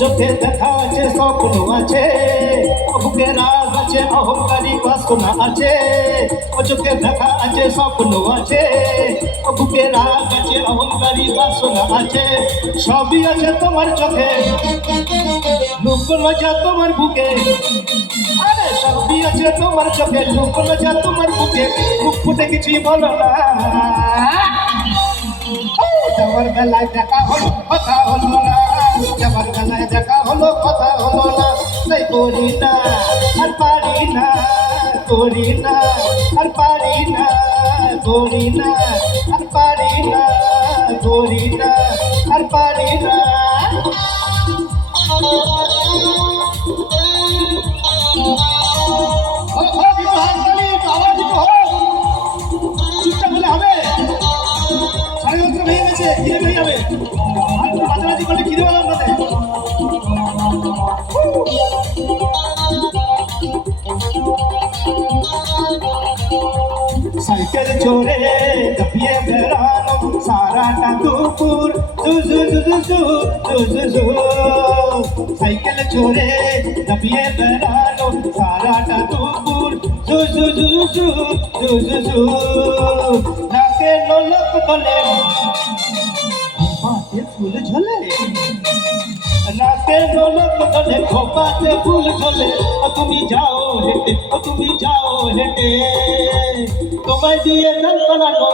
চোখে দেখা আছে স্বপ্ন আছে, বুকে রাগ আছে অহংকারী বাসনা আছে। ও চোখে দেখা আছে স্বপ্ন আছে, বুকে রাগ আছে অহংকারী বাসনা আছে। সবই আছে তোমার চোখে, লুকোনো যা তোমার বুকে। আরে সবই আছে তোমার চোখে, লুকোনো যা তোমার বুকে। মুখ ফুটে কিছুই বলো না, যাবার বেলায় দেখা হলো কথা হলো না, যাবার বেলায় দেখা হলো কথা হলো না। তাই করি না আর পারি না, করি না আর পারি না, করি না আর পারি না, করি না আর পারি না। চুপচাপ হলে হবে, সাড়ে দশটা হয়ে গেছে, ধীরে হয়ে যাবে। আর মাঝামাঝি করলে কিনে পেলাম তাতে। সাইকেল চড়ে দাপিয়ে বেড়ানো সারাটা দুপুর, সাইকেল চড়ে দাপিয়ে বেড়ানো সারাটা দুপুর, নাকে লোলক গলে খোপাতে ফুল ঝোলে, নাকে লোলক গলে খোপাতে ফুল ঝোলে। তুমি যাও হেঁটে, তুমি যাও হেঁটে, তোমায় দিয়ে গান ফলানো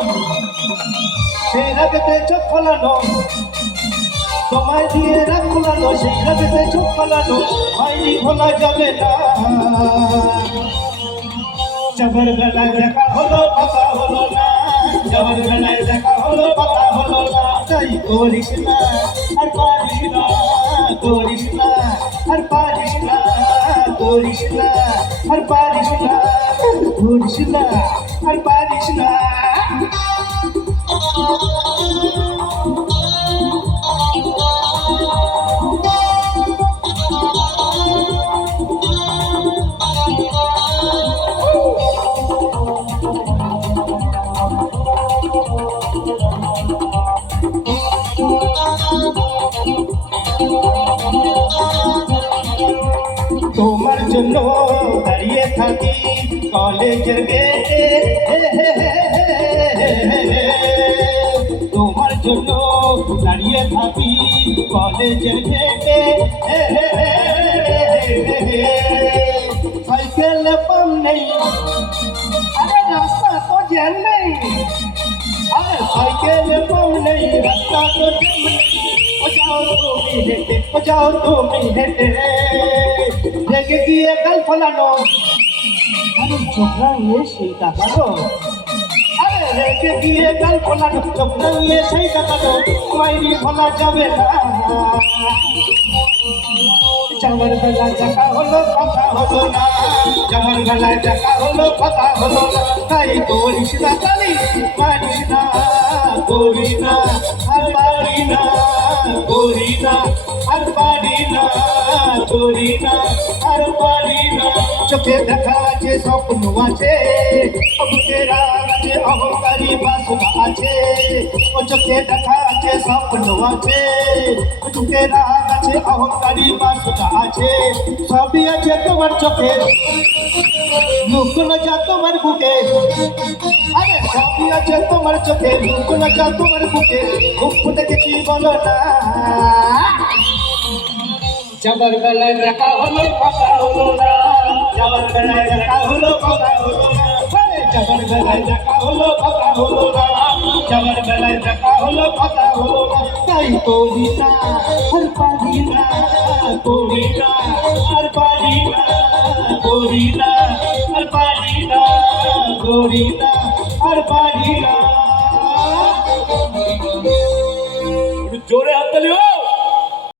সেই রাগতে চোখ ফলানো, তোমায় দিয়ে রাগ ফলানো সেই রাগতে চোখ ফলানো। হয়নি ভোলা যাবে না, যাবার বেলায় দেখা হলো কথা হলো না, যাবার বেলায় দেখা হলো কথা হলো না। তাই করিস না আর পারিস না, করিস না আর পারিস না, করিস না আর পারিস না, করিস না আর পারিস না। তোমার জন্য দাঁড়িয়ে থাকি কলেজের গেটে, তোমার জন্য দাঁড়িয়ে থাকি কলেজের গেটে। সাইকেল পাম নেই, আরে রাস্তা তো জ্যাম নেই, আরে সাইকেল পাম নেই, রাস্তা তো জ্যাম নেই। ও যাও তুমি হেঁটে, ও যাও তুমি হেঁটে, রেগে গিয়ে গাল ফলানো, আরে চোখ রাঙিয়ে সেই তাকানো, আরে রেগে গিয়ে গাল ফলানো, চোখ রাঙিয়ে সেই তাকানো। মাইরি ভোলা যাবে না, যাবার বেলায় দেখা হলো কথা হলো না, যাবার বেলায় দেখা হলো কথা হলো না। তাই করিস না তালি পারিস না, করি না আর পারি না, করি না আর পারি না, করি না আর পারি না। চোখে দেখা আছে স্বপ্ন আছে, বুকে রাগ আছে অহংকারী বাসনা আছে। ও চোখে দেখা আছে স্বপ্ন আছে, বুকে রাগ আছে অহংকারী বাসনা আছে। সবই আছে তোমার চোখে, লুকোনো যা তোমার বুকে। আরে সবই আছে তোমার চোখে, লুকোনো যা তোমার বুকে। মুখ ফুটে কিছু বলো না, যাবার বেলায় দেখা হলো কথা হলো না, যাবার বেলায় দেখা হলো কথা হলো না, যাবার বেলায় দেখা হলো কথা হলো না, যাবার বেলায় দেখা হলো কথা হলো না। তাই করি না আর পারি না, করি না আর পারি না, করি না আর পারি না, করি না আর পারি না।